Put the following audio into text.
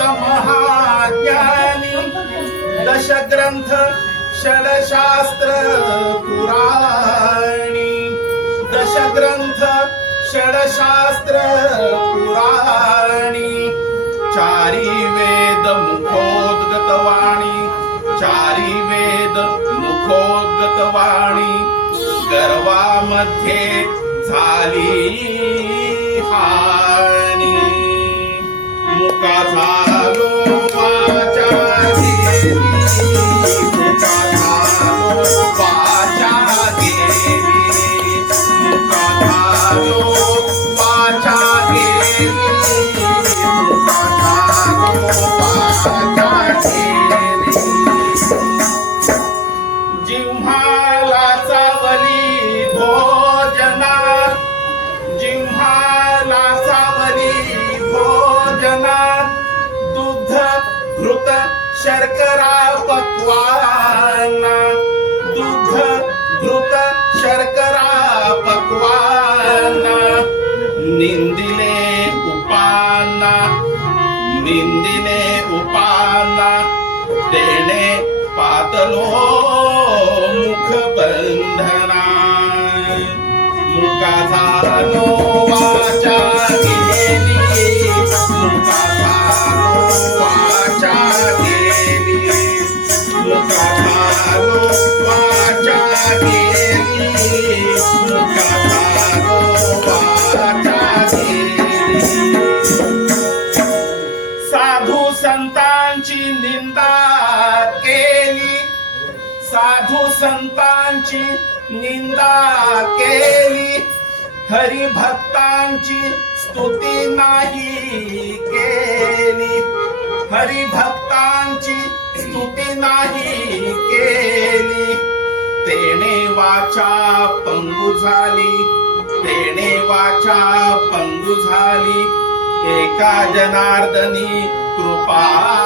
महाज्ञानी दशग्रंथ षडशास्त्र पुराणी। दशग्रंथ षडशास्त्र पुराणी। चारी वेद मुखोद्गत वाणी चारी वेद मुखोद्गत वाणी गर्वामध्ये झाली। Oh. साधू संतांची निंदा केली. साधू संतांची निंदा केली. हरी भक्तांची स्तुती नाही केली. हरी भक्तांची स्तुती नाही केली. तेने वाचा पंगू झाली. तेने वाचा पंगू झाली. एका जनार्दनी कृपा